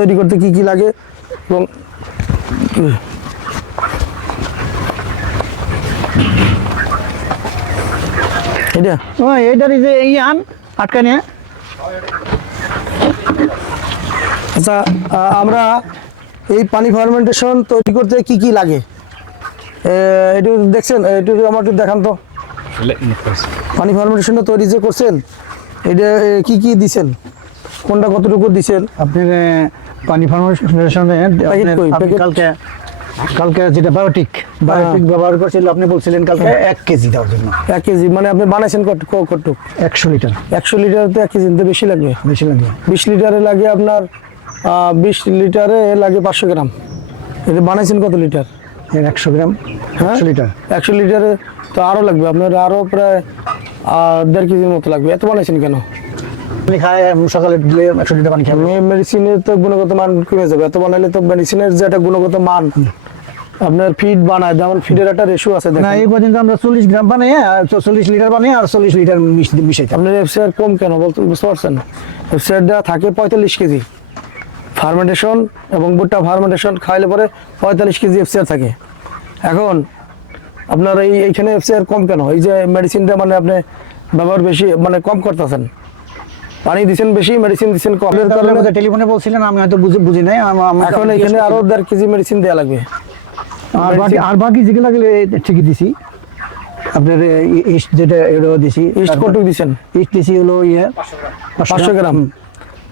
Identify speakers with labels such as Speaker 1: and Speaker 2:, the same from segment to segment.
Speaker 1: তৈরি করতে কি কি লাগে এবং এটা?
Speaker 2: ও এইটার এই যে ইয়ান আটকা নিয়ে।
Speaker 1: আচ্ছা আমরা এই পানি ফার্মেন্টেশন তৈরি করতে কি কি লাগে? একটু দেখছেন একটু আমার একটু দেখান তো। পানি ফার্মেন্টেশনটা তৈরি যে করছেন এটা কি কি দিছেন? কোনটা কতটুকু দিছেন?
Speaker 2: আপনার এ, পানি ফার্মেশনে কালকে কালকে যেটা বায়োটিক বায়োটিক ব্যবহার করছিল আপনি বলছিলেন কালকে এক কেজি দেওয়ার জন্য।
Speaker 1: এক কেজি মানে আপনি বানাইছেন কত ক- কতটুক?
Speaker 2: একশো লিটার।
Speaker 1: একশো লিটার তো এক কেজি নিতে বেশি লাগবে?
Speaker 2: বেশি লাগবে।
Speaker 1: বিশ লিটারে লাগে আপনার বিশ লিটারে লাগে পাঁচশো গ্রাম। এটা বানাইছেন কত লিটার?
Speaker 2: এর একশো গ্রাম
Speaker 1: হ্যাঁ?
Speaker 2: লিটার।
Speaker 1: একশো লিটারে তো আরও লাগবে আপনার আরও প্রায় দেড় কেজির মতো লাগবে। এত বানাইছেন কেন?
Speaker 2: সকালে দিলে একশো লিটার পানি খাবে
Speaker 1: মেডিসিনের তো গুণগত মান কমে যাবে এত বানাইলে তো মেডিসিনের যে একটা গুণগত মান আপনার ফিড বানায় যেমন ফিডের একটা রেশু আছে
Speaker 2: না এই পর্যন্ত আমরা চল্লিশ গ্রাম বানিয়ে চল্লিশ লিটার বানিয়ে আর চল্লিশ লিটার মিশ-
Speaker 1: আপনার এফসিআর কম কেন বলতে বুঝতে পারছেন? এফসিআরটা থাকে পঁয়তাল্লিশ কেজি। ফার্মেন্টেশন এবং ভুট্টা ফার্মেন্টেশন খাইলে পরে পঁয়তাল্লিশ কেজি এফসিআর থাকে। এখন আপনার এই এইখানে এফসিআর কম কেন? এই যে মেডিসিনটা মানে আপনি ব্যবহার বেশি মানে কম করতেছেন। পানি দিচ্ছেন বেশি মেডিসিন দিচ্ছেন কম। এর কারণে
Speaker 2: টেলিফোনে বলছিলেন আমি হয়তো বুঝি বুঝি নাই
Speaker 1: এখন এখানে আরও দেড় কেজি মেডিসিন দেওয়া লাগবে।
Speaker 2: আর বাকি আর বাকি যেগুলো লাগলে ঠিকই দিছি। আপনার ইস্ট যেটা এটাও দিছি।
Speaker 1: ইস্ট কটুক দিচ্ছেন
Speaker 2: ইস্ট দিছি হলো ইয়ে
Speaker 1: পাঁচশো গ্রাম।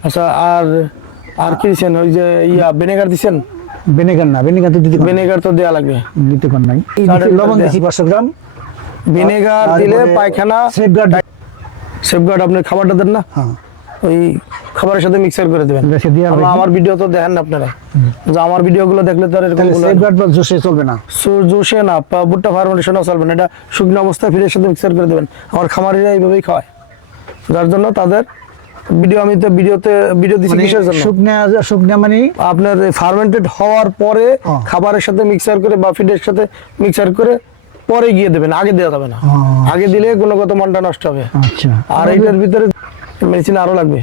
Speaker 1: আচ্ছা আর আর কি দিচ্ছেন ওই যে ইয়া ভিনেগার দিচ্ছেন
Speaker 2: ভিনেগার না ভিনেগার তো দিতে
Speaker 1: ভিনেগার তো দেওয়া লাগবে।
Speaker 2: দিতে পার নাই। লবণ দিছি পাঁচশো গ্রাম।
Speaker 1: ভিনেগার দিলে পায়খানা
Speaker 2: সেফগার্ড
Speaker 1: সেফগার্ড আপনি খাবারটা দেন না?
Speaker 2: হ্যাঁ।
Speaker 1: ওই খাবারের সাথে মিক্সার করে দেবেন। আমরা আমার ভিডিও তো দেখেন না আপনারা। যে আমার ভিডিওগুলো দেখলে তো এরকম
Speaker 2: সেফগার্ড বা জোসে চলবে না।
Speaker 1: জুসে না ভুট্টা ফার্মেন্টেশনও চলবে না। এটা শুকনো অবস্থায় ফিরের সাথে মিক্সার করে দেবেন। আমার খামারিরা এইভাবেই খাওয়ায়। যার জন্য তাদের ভিডিও আমি তো ভিডিওতে ভিডিও দিচ্ছি
Speaker 2: মানে
Speaker 1: কিসের জন্য?
Speaker 2: শুকনা শুকনা মানে?
Speaker 1: আপনার ফার্মেন্টেড হওয়ার পরে খাবারের সাথে মিক্সার করে বা ফিডের সাথে মিক্সার করে পরে গিয়ে দেবেন আগে দেওয়া যাবে না। আগে দিলে গুণগত মানটা নষ্ট হবে।
Speaker 2: আচ্ছা।
Speaker 1: আর এইটার ভিতরে মেডিসিন আরও লাগবে।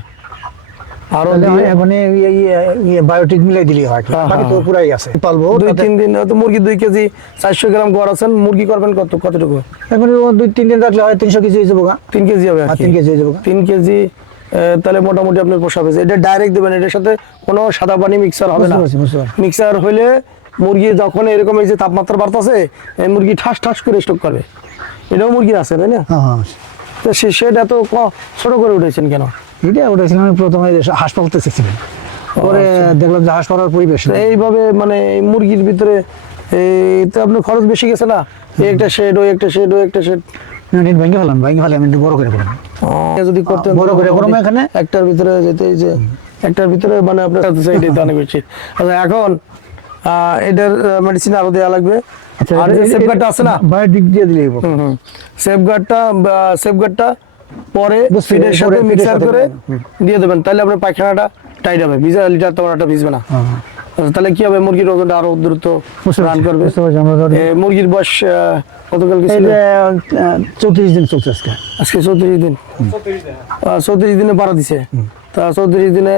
Speaker 2: আরও বায়োটিক মিলাই দিলেই হয়।
Speaker 1: হ্যাঁ,
Speaker 2: বাকি তো
Speaker 1: হ্যাঁ।
Speaker 2: পুরাই আছে। পালবো
Speaker 1: দুই তিন দিন হয়তো মুরগি দুই কেজি চারশো গ্রাম গড় আছেন মুরগি করবেন কত কতটুকু?
Speaker 2: এখন দুই তিন দিন রাখলে হয় তিনশো কেজি হয়ে যাব
Speaker 1: তিন কেজি হবে কি।
Speaker 2: তিন কেজি হয়ে যাব
Speaker 1: তিন কেজি তাহলে মোটামুটি আপনার পোষাবে এটা ডাইরেক্ট দেবেন এটার সাথে কোনো সাদা পানি মিক্সার হবে না। মিক্সার হইলে মুরগি যখন এরকম এই যে তাপমাত্রা বাড়তেছে এই মুরগি ঠাস ঠাস করে স্টক করবে। এটাও মুরগি আছে তাই না?
Speaker 2: হ্যাঁ হ্যাঁ।
Speaker 1: তো সে সেটা তো ছোট করে উঠেছেন কেন?
Speaker 2: এটা উঠেছিলাম আমি প্রথমে হাসপাতাল পরে দেখলাম যে পরিবেশ
Speaker 1: এইভাবে মানে মুরগির ভিতরে এই তো আপনার খরচ বেশি গেছে না? একটা শেড ওই একটা শেড ওই একটা শেড
Speaker 2: নেট ভেঙে ফেলাম ভেঙে ফেলে আমি একটু বড় করে করলাম।
Speaker 1: যদি করতেন
Speaker 2: বড় করে এখানে?
Speaker 1: একটার ভিতরে যেতে যে একটার ভিতরে মানে আপনার সাইডে বেশি আচ্ছা এখন এটার মেডিসিন আরও দেওয়া লাগবে। আর এই সেফগার্ডটা আছে না?
Speaker 2: দিক দিয়ে দিলেই
Speaker 1: সেফগার্ডটা সেফগার্ডটা পরে ফিডের সাথে মিক্সার করে দিয়ে দেবেন। তাহলে আপনার পায়খানাটা টাইট হবে। ভিজা লিটার তোমার একটা ভিজবে না।
Speaker 2: হ্যাঁ।
Speaker 1: আচ্ছা, তাহলে কি হবে? মুরগির ওজনটা আরও দ্রুত রান করবে। মুরগির বয়স ছিল?
Speaker 2: চৌত্রিশ দিন চলছে আজকে।
Speaker 1: আজকে চৌত্রিশ দিন। চৌত্রিশ দিনে বারো দিছে। তা চৌত্রিশ দিনে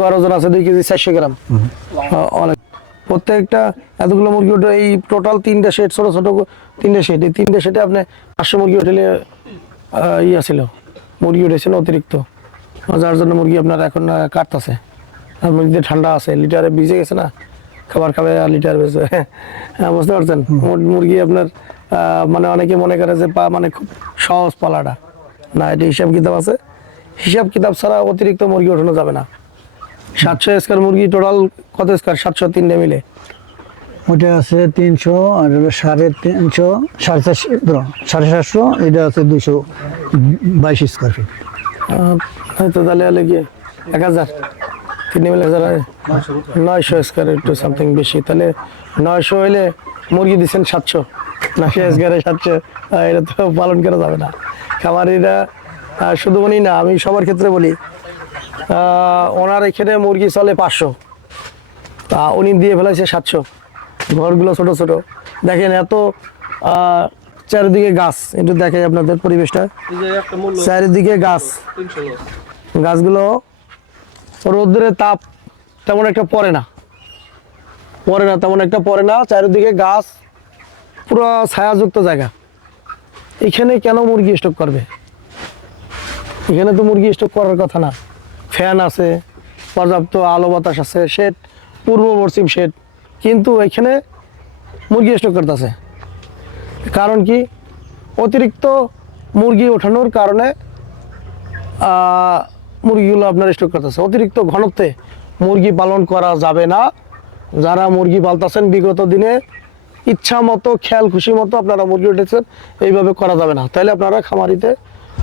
Speaker 1: গড় ওজন আছে দুই কেজি চারশো গ্রাম। অনেক প্রত্যেকটা এতগুলো মুরগি ওঠে এই টোটাল তিনটা সেট ছোট ছোট তিনটা সেট এই তিনটা সেটে আপনি পাঁচশো মুরগি আহ, ইয়ে ছিল মুরগি উঠেছিল অতিরিক্ত। যার জন্য মুরগি আপনার এখন কাটতেছে। আর মুরগিতে ঠান্ডা আছে লিটারে ভিজে গেছে না খাবার খাবে আর লিটার বেছে হ্যাঁ বুঝতে পারছেন? মুরগি আপনার মানে অনেকে মনে করে যে পা মানে খুব সহজ পালাটা। না এটা হিসাব কিতাব আছে। হিসাব কিতাব ছাড়া অতিরিক্ত মুরগি ওঠানো যাবে না। সাতশো স্কোয়ার মুরগি টোটাল কত স্কোয়ার সাতশো তিনটে মিলে।
Speaker 2: ওটা আছে তিনশো আর হলো সাড়ে তিনশো সাড়ে চারশো সাড়ে সাতশো এটা আছে দুইশো বাইশ স্কোয়ার ফিট
Speaker 1: হয়তো তাহলে হলে কি এক হাজার। তিনটে মিলে হাজার নয়শো স্কোয়ার একটু সামথিং বেশি তাহলে নয়শো হইলে মুরগি দিচ্ছেন সাতশো নয়শো স্কোয়ারে সাতশো এটা তো পালন করা যাবে না। খামারিরা শুধু উনি না আমি সবার ক্ষেত্রে বলি ওনার এখানে মুরগি চলে পাঁচশো। তা উনি দিয়ে ফেলেছে সাতশো। ঘরগুলো ছোট ছোট। দেখেন এত চারিদিকে গাছ। একটু দেখে আপনাদের পরিবেশটা। চারিদিকে গাছ। গাছগুলো রৌদ্রের তাপ তেমন একটা পড়ে না। পড়ে না তেমন একটা পড়ে না। চারিদিকে গাছ পুরো ছায়াযুক্ত জায়গা। এখানে কেন মুরগি স্টক করবে? এখানে তো মুরগি স্টক করার কথা না। ফ্যান আছে, পর্যাপ্ত আলো বাতাস আছে শেড পূর্ব পশ্চিম শেড কিন্তু এখানে মুরগি স্টক করতেছে। কারণ কি? অতিরিক্ত মুরগি ওঠানোর কারণে মুরগিগুলো আপনার স্টক করতেছে। অতিরিক্ত ঘনত্বে মুরগি পালন করা যাবে না। যারা মুরগি পালতেছেন, বিগত দিনে ইচ্ছা মতো, খেয়াল খুশি মতো আপনারা মুরগি উঠেছেন, এইভাবে করা যাবে না। তাহলে আপনারা খামারিতে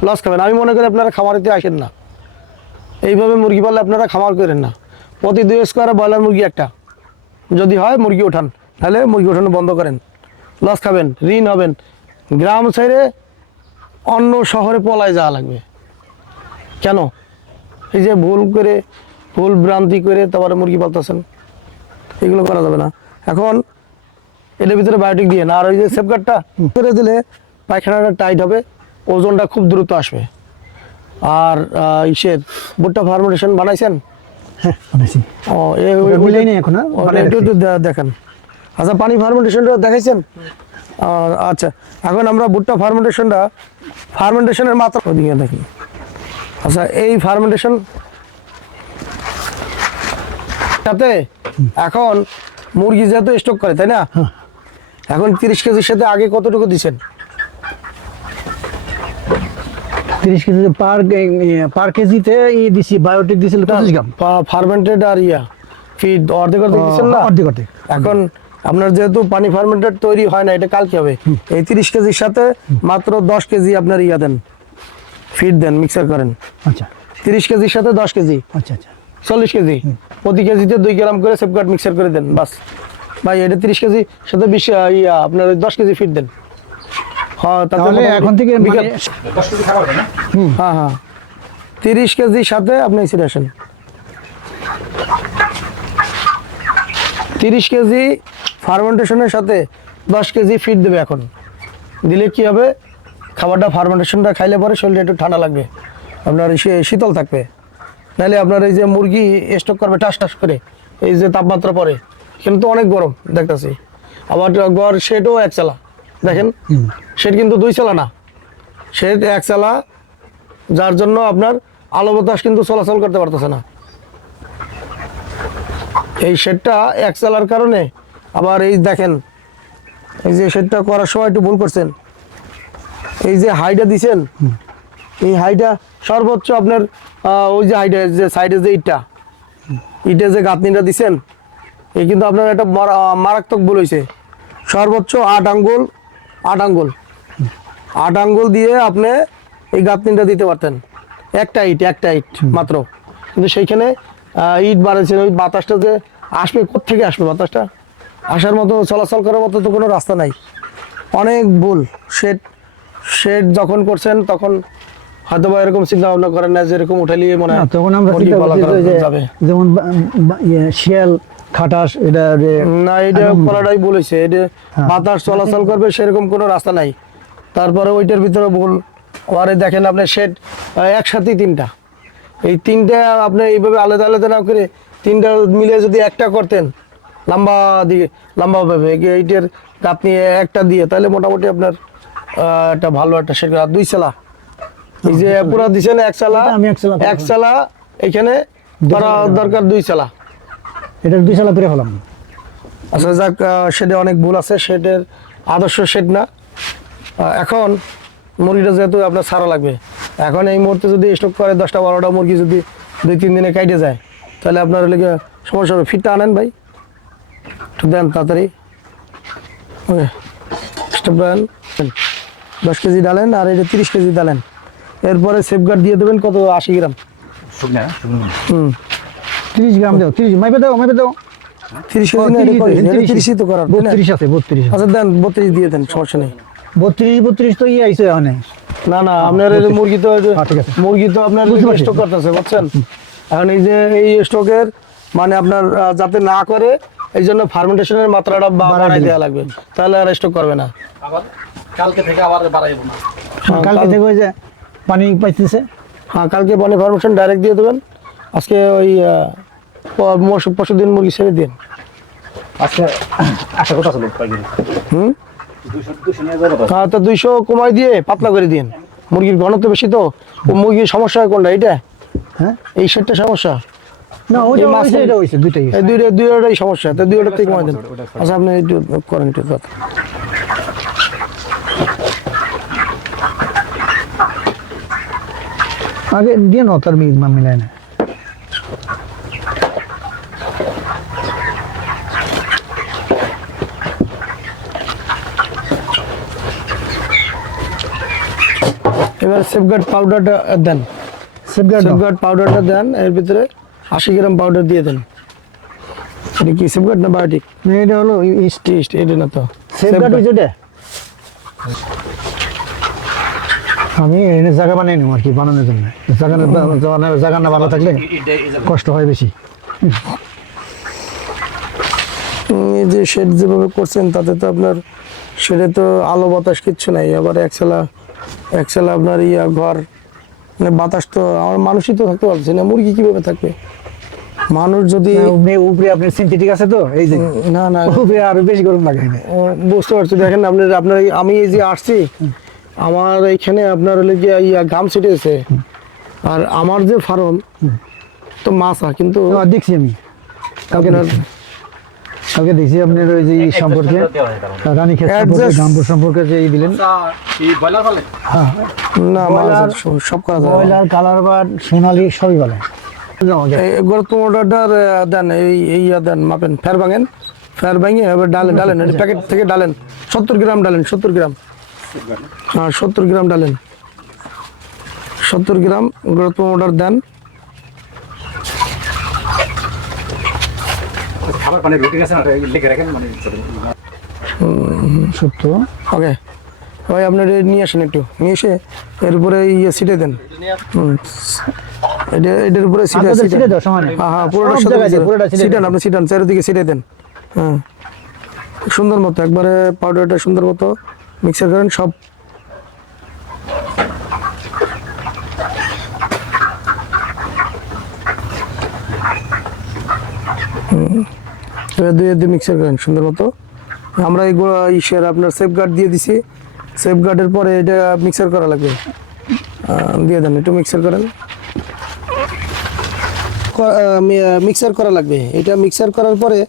Speaker 1: লস খাবেন। আমি মনে করি আপনারা খামারিতে আসেন না। এইভাবে মুরগি পাললে আপনারা খামার করেন না। প্রতি দুই স্কোয়ারে ব্রয়লার মুরগি একটা। যদি হয় মুরগি ওঠান তাহলে মুরগি ওঠানো বন্ধ করেন। লস খাবেন ঋণ হবেন। গ্রাম ছেড়ে অন্য শহরে পলায় যাওয়া লাগবে। কেন? এই যে ভুল করে ভুল ভ্রান্তি করে তারপরে মুরগি পালতেছেন। এগুলো করা যাবে না। এখন এটার ভিতরে বায়োটিক দিয়ে না আর ওই যে সেফগার্ডটা করে দিলে পায়খানাটা টাইট হবে ওজনটা খুব দ্রুত আসবে। আর ইসের ভুট্টা ফার্মেন্টেশন বানাইছেন?
Speaker 2: হ্যাঁ বানাইছি।
Speaker 1: ও এ ওই-
Speaker 2: ওটা
Speaker 1: ওইটা-
Speaker 2: মিলাই নাই এখন, হ্যাঁ? বানাই
Speaker 1: একটু একটু দেখেন। আচ্ছা পানি ফার্মেন্টেশনটা দেখাইছেন? আচ্ছা এখন আমরা ভুট্টা ফার্মেন্টেশনটা ফার্মেন্টেশনের মাত্রা ওদিকে দেখি। আচ্ছা এই ফার্মেন্টেশন তাতে এখন মুরগি যেহেতু স্টক করে তাই না? এখন তিরিশ কেজির সাথে আগে কতটুকু দিচ্ছেন
Speaker 2: তিরিশ কেজি পার পার কেজিতে ই দিছি বায়োটিক দিছিল পঁচিশ গ্রাম।
Speaker 1: ফার্মেন্টেড আর ইয়া ফিড অর্ধেক অর্ধেক দিচ্ছেন না?
Speaker 2: অর্ধেক অর্ধেক।
Speaker 1: এখন আপনার যেহেতু পানি ফার্মেন্টেড তৈরি হয় না এটা কালকে হবে। এই তিরিশ কেজির সাথে মাত্র দশ কেজি আপনার ইয়া দেন ফিড দেন মিক্সার করেন।
Speaker 2: আচ্ছা।
Speaker 1: তিরিশ কেজির সাথে দশ কেজি।
Speaker 2: আচ্ছা আচ্ছা।
Speaker 1: চল্লিশ কেজি। প্রতি কেজিতে দুই গ্রাম করে সেফগার্ড মিক্সার করে দেন বাস। ভাই এটা তিরিশ কেজি সাথে বিশ ইয়া আপনার দশ কেজি ফিড দেন। হ্যাঁ
Speaker 2: তাহলে এখন থেকে মানে
Speaker 3: না
Speaker 1: হ্যাঁ হ্যাঁ। তিরিশ কেজির সাথে আপনি ছিঁড়ে আসেন। তিরিশ কেজি ফার্মেন্টেশনের সাথে দশ কেজি ফিড দেবে এখন। দিলে কি হবে? খাবারটা ফার্মেন্টেশনটা খাইলে পরে শরীরটা একটু ঠান্ডা লাগবে। আপনার শীতল থাকবে। নাহলে আপনার এই যে মুরগি স্টক করবে টাস টাস করে এই যে তাপমাত্রা পরে। কিন্তু অনেক গরম দেখতেছি। আবার গড় শেডও এক চালা দেখেন? শেড কিন্তু দুই চালা না। শেড এক চালা যার জন্য আপনার আলো বাতাস কিন্তু চলাচল করতে পারতেছে না। এই শেডটা এক চালার কারণে আবার এই দেখেন এই যে শেডটা করার সময় একটু ভুল করছেন। এই যে হাইটা দিছেন এই হাইটা সর্বোচ্চ আপনার ওই যে হাইটা যে সাইডে যে ইটটা ইটে যে গাঁথনিটা দিছেন এই কিন্তু আপনার একটা মারা- মারাত্মক ভুল হয়েছে সর্বোচ্চ আট আঙ্গুল আট আঙ্গুল। আট আঙ্গুল দিয়ে আপনি এই গাঁথনিটা দিতে পারতেন। একটা ইট একটা ইট মাত্র। কিন্তু সেইখানে ইট বাড়াইছেন ওই বাতাসটা যে আসবে থেকে আসবে বাতাসটা? আসার মতো চলাচল করার মতো তো কোনো রাস্তা নাই। অনেক ভুল। শেড শেড যখন করছেন তখন হয়তো বা এরকম চিন্তা ভাবনা করেন না যে এরকম উঠালিয়ে মনে হয়
Speaker 2: তখন আমরা যেমন ইয়ে, শিয়াল খাটাস এটা
Speaker 1: না এটা করাটাই বলেছে এটা
Speaker 2: হ্যাঁ।
Speaker 1: বাতাস চলাচল করবে সেরকম কোনো রাস্তা নাই। তারপরে ওইটার ভিতরে ভুল। আবার দেখেন আপনি শেড একসাথেই তিনটা। এই তিনটা আপনি এইভাবে আলাদা আলাদা না করে তিনটা মিলে যদি একটা করতেন লম্বা দিয়ে লম্বা ভাবে এইটার গাঁথনি একটা দিয়ে তাহলে মোটামুটি আপনার একটা ভালো একটা শেড আর দুই চালা। এই যে পুরা দিছেন এক চালা।
Speaker 2: এক চালা
Speaker 1: এখানে করা দরকার দুই চালা।
Speaker 2: এটা দুই সালা করে ফেলাম।
Speaker 1: আচ্ছা যাক শেডে অনেক ভুল আছে শেডের আদর্শ শেড না। এখন মুরগিটা যেহেতু আপনার সারা লাগবে এখন এই মুহূর্তে যদি স্টক করে দশটা বারোটা মুরগি যদি দুই তিন দিনে কাইটে যায় তাহলে আপনার লেগে সমস্যা হবে। ফিটটা আনেন ভাই। একটু দেন তাড়াতাড়ি। ওকে স্টপ দেন। দশ কেজি ডালেন আর এটা তিরিশ কেজি ডালেন। এরপরে সেফগার্ড দিয়ে দেবেন কত? আশি গ্রাম। হুম।
Speaker 2: তিরিশ গ্রাম দাও তিরিশ মাইপে দাও মাইপে দাও।
Speaker 1: তিরিশ কেজি না এটা করি, এটা তিরিশই তো করার তাই না?
Speaker 2: বত্রিশ আছে বত্রিশ
Speaker 1: আচ্ছা দেন বত্রিশ দিয়ে দেন সমস্যা নেই।
Speaker 2: বত্রিশ বত্রিশ তো ইয়ে আইসে ওখানে
Speaker 1: না না আপনার মুরগি তো
Speaker 2: হ্যাঁ,
Speaker 1: মুরগি তো আপনার স্টক করতেছে বুঝছেন? এখন এই যে এই স্টকের মানে আপনার যাতে না করে এই জন্য ফার্মেন্টেশনের মাত্রাটা
Speaker 2: বাড়াই
Speaker 1: দেওয়া লাগবে। তাহলে আর স্টক করবে না।
Speaker 3: কালকে থেকে আবার বাড়াইব না।
Speaker 2: কালকে থেকে ওই যে পানি পাইতেছে।
Speaker 1: হ্যাঁ কালকে পানি ফার্মেশন ডাইরেক্ট দিয়ে দেবেন। আজকে ওই পরশু দিন মুরগি ছেড়ে দিন।
Speaker 3: আজকে আশা কথা ছিল
Speaker 1: হুম? হ্যাঁ তো দুইশো কমাই দিয়ে পাতলা করে দিন। মুরগির ঘনত্ব বেশি তো। মুরগির সমস্যা হয় কোনটা এটা
Speaker 2: হ্যাঁ?
Speaker 1: এই সেটটা সমস্যা?
Speaker 2: না
Speaker 1: এই মাছ-
Speaker 2: এটা হয়েছে দুইটাই
Speaker 1: এই দুইটা দুইটাই সমস্যা তো দুইটা থেকে কমাই দেন। আচ্ছা আপনি একটু করেন একটু কথা।
Speaker 2: আগে দিয়ে তার মিল মিলায় না।
Speaker 1: এবার সেফগার্ড পাউডারটা দেন।
Speaker 2: সেফগার্ড
Speaker 1: সেফগার্ড পাউডারটা দেন এর ভিতরে আশি গ্রাম পাউডার দিয়ে দেন। এটা কি সেফগার্ড না বায়োটিক
Speaker 2: এটা হলো ইস্ট
Speaker 1: টেস্ট এটা না তো।
Speaker 2: সেফগার্ড ওটা আমি এনে জায়গা বানিয়ে নিব আর কি বানানোর জন্য। জায়গা না- জায়গা না ভালো থাকলে কষ্ট হয় বেশি।
Speaker 1: এই যে শেড যেভাবে করছেন তাতে তো আপনার শেডে তো আলো বাতাস কিচ্ছু নাই আবার একসালা একসালা আপনার ইয়া ঘর মানে বাতাস তো আমার মানুষই তো থাকতে পারছে না মুরগি কীভাবে থাকবে? মানুষ যদি
Speaker 2: উপরে আপনার সিনথেটিক আছে তো এই যে।
Speaker 1: না না।
Speaker 2: উপরে আরও বেশি গরম লাগে
Speaker 1: বুঝতে পারছি দেখেন আপনার আপনার আমি এই যে আসছি আমার এইখানে আপনার হলে গিয়ে ইয়া ঘাম ছিটেছে। আর আমার যে ফার্ম তো মাছা কিন্তু
Speaker 2: দেখছি আমি। কালকে
Speaker 1: আপনার।
Speaker 2: কালকে দেখছি আপনার ওই যে এই সম্পর্কে। রানী ক্ষেত সম্পর্কে গাম্বুর সম্পর্কে যে এই দিলেন।
Speaker 3: পালে
Speaker 2: হ্যাঁ।
Speaker 1: না সব- করা যায় না।
Speaker 2: ব্রয়লার কালার বা সোনালি সবই বলে।
Speaker 1: গরু অর্ডার দেন এই এই ইয়া দেন মাপেন। ফের ভাঙেন। ফের ভাঙিয়ে এবার ডালেন ডালেন। প্যাকেট থেকে ডালেন। সত্তর গ্রাম ডালেন সত্তর গ্রাম। হ্যাঁ সত্তর গ্রাম ডালেন। সত্তর গ্রাম গরু অর্ডার দেন।
Speaker 3: খাবার পানি রুটি আছে না লিখে রাখেন মানে
Speaker 2: সত্য।
Speaker 1: ওকে। ভাই আপনার নিয়ে আসেন একটু। নিয়ে এসে এর উপরে ইয়ে সিটে দেন। হুম। এটা এটার উপরে সিটে
Speaker 2: ছিটে দাও সমানে।
Speaker 1: হ্যাঁ হ্যাঁ পুরোটা
Speaker 2: সব
Speaker 1: সাথে
Speaker 2: পুরোটা ছিটে
Speaker 1: সিটান আপনি সিটান চারিদিকে সিটে দেন। হ্যাঁ সুন্দর মতো একবারে পাউডারটা সুন্দর মতো মিক্সার করেন সব দুই দিয়ে মিক্সার করেন, সুন্দর মতো। আমরা এই গো- ইসের আপনার সেফ গার্ড দিয়ে দিছি। সেফ গার্ডের পরে এটা মিক্সার করা লাগবে। দিয়ে দেন, একটু মিক্সার করেন। মিক্সার করা লাগবে। এটা মিক্সার করার পরে,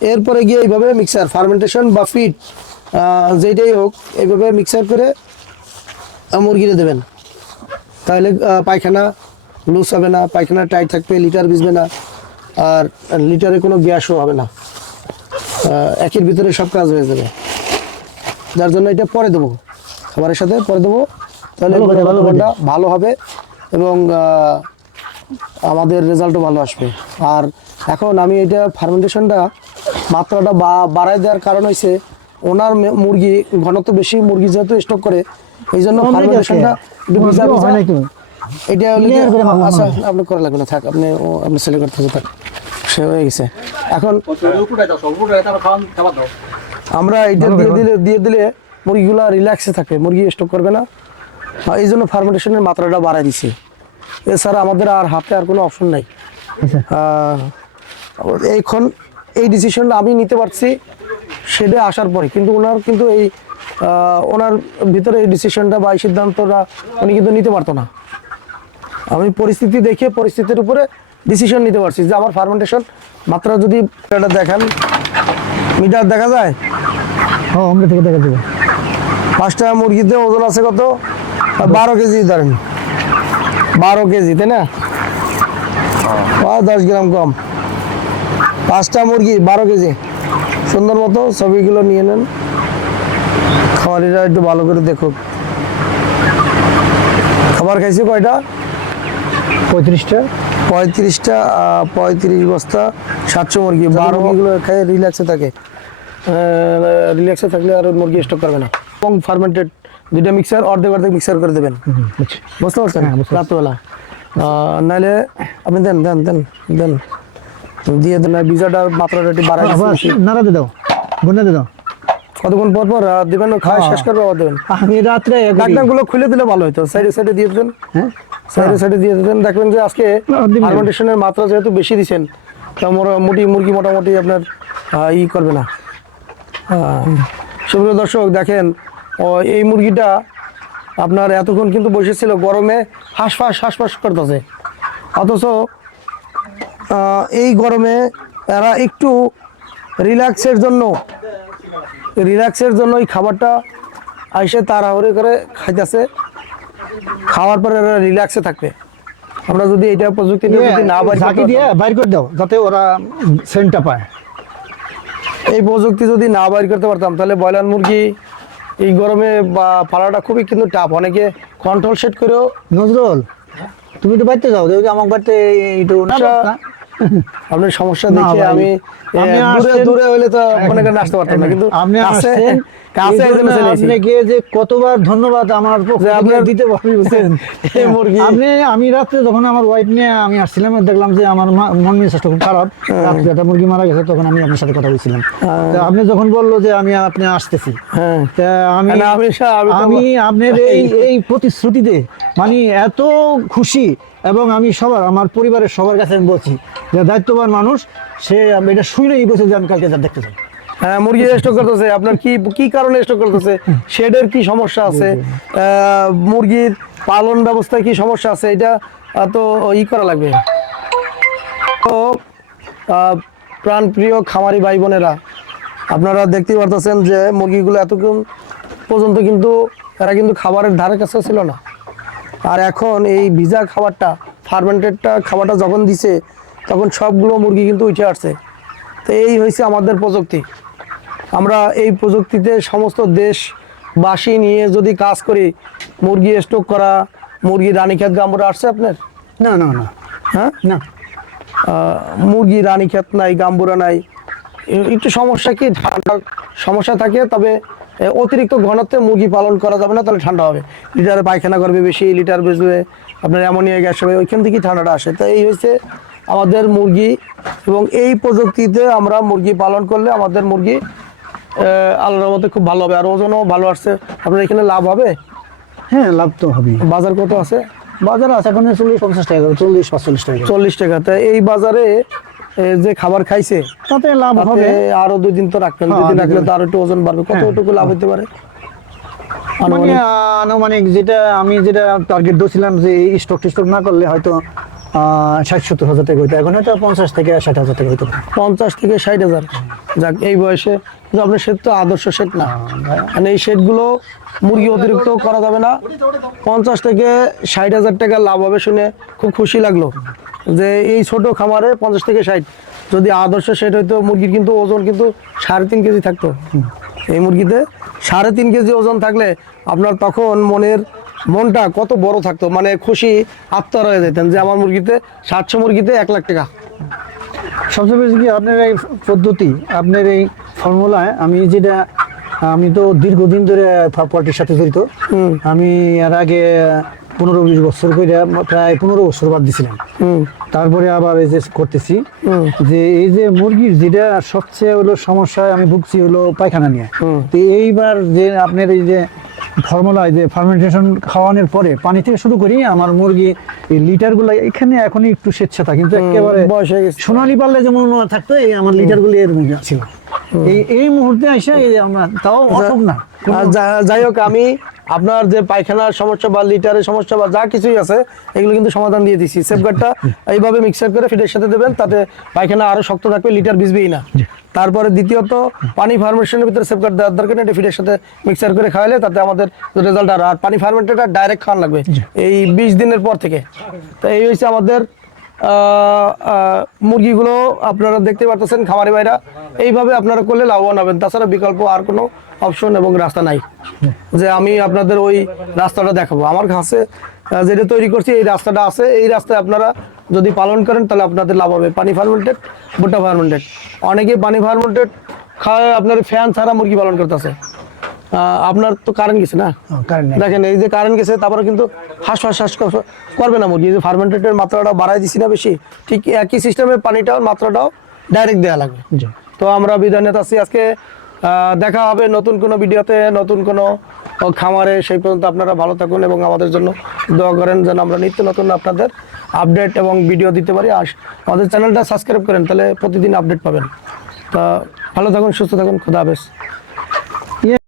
Speaker 1: এরপরে গিয়ে এইভাবে মিক্সার ফার্মেন্টেশন বা ফিট যেটাই হোক, এইভাবে মিক্সার করে মুরগিরে দেবেন। তাহলে পায়খানা লুজ হবে না, পায়খানা টাইট থাকবে লিটার ভিজবে না। আর লিটারে কোনো গ্যাসও হবে না। একের ভিতরে সব কাজ হয়ে যাবে। যার জন্য এটা পরে দেবো। খাবারের সাথে পরে দেবো। তাহলে
Speaker 2: ভালো ভালো
Speaker 1: হবে এবং আমাদের রেজাল্টও ভালো আসবে। আর এখন আমি এটা ফার্মেন্টেশনটা মাত্রাটা বা- বাড়ায় দেওয়ার কারণ হয়েছে ওনার মুরগি ঘনত্ব বেশি মুরগি যেহেতু স্টক করে এই জন্য ফার্মেন্টেশনটা এটা আচ্ছা
Speaker 2: আমি।
Speaker 1: আপনি করা লাগবে না থাক আপনি আপনি সেলে করতে থাক। সে হয়ে গেছে। এখন
Speaker 3: উপরে দাও সব উপরে তারপর খাওয়ান খাবার দাও
Speaker 1: আমরা এটা দিয়ে দিলে দিয়ে দিলে মুরগিগুলো রিল্যাক্সে থাকে মুরগি স্টক করবে না। এই জন্য ফার্মেন্টেশনের মাত্রাটা বাড়াই দিছি। এছাড়া আমাদের আর হাতে আর কোনো অপশন নাই।
Speaker 2: আচ্ছা।
Speaker 1: এইখন এই ডিসিশনটা আমি নিতে পারছি সেটা আসার পরে। কিন্তু ওনার কিন্তু এই ওনার ভিতরে এই ডিসিশনটা বা এই সিদ্ধান্তটা উনি কিন্তু নিতে পারতো না। আমি পরিস্থিতি দেখে পরিস্থিতির উপরে ডিসিশন নিতে পারছি। যে আমার ফার্মেন্টেশন মাত্রা যদি এটা দেখেন মিটার দেখা যায়?
Speaker 2: হ্যাঁ আমরা থেকে দেখা দেবো।
Speaker 1: পাঁচটা মুরগিতে ওজন আছে কত? বারো কেজি ধরেন। বারো কেজি তাই না? ও, দশ গ্রাম কম। পাঁচটা মুরগি বারো কেজি। সুন্দর মতো ছবিগুলো নিয়ে নেন। খাবারিরা একটু ভালো করে দেখুক। খাবার খাইছি কয়টা?
Speaker 2: পঁয়ত্রিশটা?
Speaker 1: পঁয়ত্রিশটা পঁয়ত্রিশ বস্তা সাতশো মুরগি বারো মুরগিগুলো খেয়ে রিল্যাক্সে থাকে। রিল্যাক্সে থাকলে আর মুরগি স্টক করবে না। এবং ফার্মেন্টেড দুইটা মিক্সার অর্ধেক অর্ধেক মিক্সার করে দেবেন। বুঝতে পারছেন?
Speaker 2: হ্যাঁ।
Speaker 1: রাত্রেবেলা। নাহলে আপনি দেন দেন দেন দেন। দিয়ে দেন বিজাটা মাত্রাটা একটু বাড়াই।
Speaker 2: নাড়াতে দাও বন্যাতে দাও।
Speaker 1: কতক্ষণ পর পর দিবেন খাওয়া শেষ করবে আবার দেবেন।
Speaker 2: আমি রাত্রে
Speaker 1: ডাক্তারগুলো খুলে দিলে ভালো হতো সাইডে সাইডে দিয়ে দেবেন।
Speaker 2: হ্যাঁ?
Speaker 1: সাইডে সাইডে দিয়ে দেবেন দেখবেন যে আজকে ফার্মেন্টেশনের মাত্রা যেহেতু বেশি দিচ্ছেন তা মোটামুটি মুরগি মোটামুটি আপনার ই করবে না। সুপ্রিয় দর্শক দেখেন এই মুরগিটা আপনার এতক্ষণ কিন্তু বসেছিল গরমে হাঁসফাঁস হাঁসফাঁস করতেছে। অথচ এই গরমে এরা একটু রিল্যাক্সের জন্য রিল্যাক্সের জন্য এই খাবারটা আইসে তাড়াহুড়ি করে খাইতেছে। খাওয়ার পরে ওরা রিল্যাক্সে থাকবে। আমরা যদি এটা প্রযুক্তিটা যদি না
Speaker 2: ঝাঁকি দিয়ে বাইর করে দাও যাতে ওরা সেন্টটা পায়।
Speaker 1: এই প্রযুক্তি যদি না বাইর করতে পারতাম তাহলে ব্রয়লার মুরগি এই গরমে বা পালাটা খুবই কিন্তু টাফ অনেকে কন্ট্রোল সেট করেও
Speaker 2: নজরুল তুমি তো বাড়িতে যাও যদি আমার বাড়িতে একটু না?
Speaker 1: আপনার সমস্যা দেখে আমি
Speaker 2: আপনি
Speaker 1: দূরে দূরে হইলে তো মনে করেন আসতে পারতাম না কিন্তু
Speaker 2: আপনি আসছেন।
Speaker 1: কাছে।
Speaker 2: আপনাকে যে কতবার ধন্যবাদ আমার পক্ষ
Speaker 1: আপনার-
Speaker 2: দিতে পারি বুঝছেন?
Speaker 1: এই মুরগি।
Speaker 2: আপনি আমি রাত্রে যখন আমার ওয়াইফ নিয়ে আমি আসছিলাম দেখলাম যে আমার মন মেজাজটা খুব খারাপ। রাত্রে একটা মুরগি মারা গেছে তখন আমি আপনার সাথে কথা বলছিলাম। তা আপনি যখন বলল যে আমি আপনি আসতেছি
Speaker 1: হ্যাঁ।
Speaker 2: তা আমি
Speaker 1: আমি
Speaker 2: আপনার এই এই প্রতিশ্রুতিতে মানে এত খুশি এবং আমি সবার আমার পরিবারের সবার কাছে আমি বলছি যে দায়িত্ববান মানুষ সে আমি এটা শুনেই বলছে যে আমি কালকে যা দেখতে চাই
Speaker 1: হ্যাঁ মুরগি স্টক করতেছে আপনার কি কি কারণে স্টক করতেছে? শেডের কি সমস্যা আছে? মুরগির পালন ব্যবস্থায় কি সমস্যা আছে? এটা তো ই করা লাগবে। তো আহ, প্রাণপ্রিয় খামারি ভাই বোনেরা আপনারা দেখতেই পারতেছেন যে মুরগিগুলো এতক্ষণ পর্যন্ত কিন্তু এরা কিন্তু খাবারের ধারে কাছে ছিল না। আর এখন এই ভিজা খাবারটা ফার্মেন্টেডটা খাবারটা যখন দিছে তখন সবগুলো মুরগি কিন্তু উঠে আসছে। তো এই হয়েছে আমাদের প্রযুক্তি। আমরা এই প্রযুক্তিতে সমস্ত দেশবাসী নিয়ে যদি কাজ করি মুরগি স্টক করা মুরগি রানীক্ষেত গাম্বুরা আসছে আপনার?
Speaker 2: না না না।
Speaker 1: হ্যাঁ?
Speaker 2: না।
Speaker 1: মুরগি রানীক্ষেত নাই গাম্বুরা নাই একটু সমস্যা কি? ঠান্ডা সমস্যা থাকে তবে অতিরিক্ত ঘনত্বে মুরগি পালন করা যাবে না তাহলে ঠান্ডা হবে। লিটারে পায়খানা করবে বেশি লিটার বেজবে আপনার অ্যামোনিয়া গ্যাস হবে ওইখান থেকেই ঠান্ডাটা আসে। তো এই হচ্ছে আমাদের মুরগি এবং এই প্রযুক্তিতে আমরা মুরগি পালন করলে আমাদের মুরগি আল্লাহর মধ্যে খুব ভালো হবে। আর ওজনও ভালো আসছে। আপনার এখানে লাভ হবে?
Speaker 2: হ্যাঁ লাভ তো হবে
Speaker 1: বাজার কত আছে?
Speaker 2: বাজার আছে এখন চল্লিশ পঞ্চাশ টাকা চল্লিশ পাঁচচল্লিশ টাকা
Speaker 1: চল্লিশ টাকা। তা এই বাজারে যে খাবার খাইছে
Speaker 2: তাতে লাভ হবে।
Speaker 1: আরও দুই দিন তো রাখবেন
Speaker 2: হ্যাঁ,
Speaker 1: দুই দিন। রাখলে। তো আরও একটু ওজন বাড়বে।
Speaker 2: হ্যাঁ,
Speaker 1: কতটুকু লাভ হতে পারে?
Speaker 2: মানে
Speaker 1: আনুমানিক।
Speaker 2: যেটা আমি যেটা টার্গেট দিয়েছিলাম যে স্টক টিস্টক না করলে হয়তো ষাট, সত্তর হাজার টাকা হইতো। এখন হয়তো পঞ্চাশ থেকে ষাট হাজার টাকা হইতো
Speaker 1: পঞ্চাশ থেকে ষাট হাজার। যাক, এই বয়সে কিন্তু আপনার শেড তো আদর্শ শেড না। মানে এই শেডগুলো মুরগি অতিরিক্ত করা যাবে না। পঞ্চাশ থেকে ষাট হাজার টাকা লাভ হবে শুনে খুব খুশি লাগল যে এই ছোট খামারে পঞ্চাশ থেকে ষাট, যদি আদর্শ শেড হইতো, মুরগির কিন্তু ওজন কিন্তু সাড়ে তিন কেজি থাকতো। এই মুরগিতে সাড়ে তিন কেজি ওজন থাকলে আপনার তখন মনের মনটা কত বড় থাকতো মানে খুশি আত্মার হয়ে যেতেন যে আমার মুরগিতে সাতশো মুরগিতে এক লাখ টাকা।
Speaker 2: সবচেয়ে বেশি কি আপনার এই পদ্ধতি আপনার এই ফর্মুলায় আমি যেটা আমি তো দীর্ঘদিন ধরে পার্টির সাথে জড়িত। আমি এর আগে পনেরো বিশ বছর করে প্রায় পনেরো বছর বাদ দিছিলাম।
Speaker 1: হুম।
Speaker 2: তারপরে আবার এই যে করতেছি যে এই যে মুরগির যেটা সবচেয়ে হলো সমস্যায় আমি ভুগছি হলো পায়খানা নিয়ে। তো এইবার যে আপনার এই যে ফর্মুলায় যে ফার্মেন্টেশন খাওয়ানোর পরে পানি থেকে শুরু করি আমার মুরগি এই লিটারগুলো এখানে এখনই একটু স্বেচ্ছাতা কিন্তু একেবারে
Speaker 1: বয়স হয়ে গেছে।
Speaker 2: সোনালি পারলে যেমন থাকতো এই আমার লিটারগুলো এর মধ্যে ছিল। এই এই মুহূর্তে এসে আমরা তাও অসুখ না
Speaker 1: যাই হোক আমি আপনার যে পায়খানার সমস্যা বা লিটারের সমস্যা বা যা কিছুই আছে এগুলো কিন্তু সমাধান দিয়ে দিচ্ছি সেফগার্ডটা এইভাবে মিক্সার করে ফিডের সাথে দেবেন তাতে পায়খানা আরও শক্ত থাকবে লিটার ভিজবেই না। তারপরে দ্বিতীয়ত পানি ফার্মেশনের ভিতরে সেফগার্ড দেওয়ার দরকার নেই ফিডের সাথে মিক্সার করে খাওয়ালে তাতে আমাদের রেজাল্ট আর আর পানি ফার্মেন্টেডটা ডাইরেক্ট খাওয়ান লাগবে। এই বিশ দিনের পর থেকে। তো এই হচ্ছে আমাদের মুরগিগুলো আপনারা দেখতে পারতেছেন খামারি ভাইরা। এইভাবে আপনারা করলে লাভবান হবেন। তাছাড়া বিকল্প আর কোনো অপশন এবং রাস্তা নাই। যে আমি আপনাদের ওই রাস্তাটা দেখাবো। আমার কাছে যেটা তৈরি করছি এই রাস্তাটা আছে। এই রাস্তায় আপনারা যদি পালন করেন তাহলে আপনাদের লাভ হবে। পানি ফার্মেন্টেড ভুট্টা ফার্মেন্টেড। অনেকে পানি ফার্মেন্টেড খায় আপনার ফ্যান ছাড়া মুরগি পালন করতেছে। আপনার তো কারেন্ট গেছে না? দেখেন এই যে কারেন্ট গেছে তারপরে কিন্তু হাঁস হাঁস হাঁস করবে না মুরগি। যে ফার্মেন্টেডের মাত্রাটা বাড়াই দিছি না বেশি ঠিক একই সিস্টেমে পানিটাও মাত্রাটাও ডাইরেক্ট দেওয়া লাগবে। তো আমরা বিদায় নিতে আসছি। আজকে দেখা হবে নতুন কোনো ভিডিওতে নতুন কোনো খামারে সেই পর্যন্ত আপনারা ভালো থাকুন এবং আমাদের জন্য দোয়া করেন যেন আমরা নিত্য নতুন আপনাদের আপডেট এবং ভিডিও দিতে পারি। আর আমাদের চ্যানেলটা সাবস্ক্রাইব করেন, তাহলে প্রতিদিন আপডেট পাবেন। তা ভালো থাকুন, সুস্থ থাকুন, খুদা হাফেজ।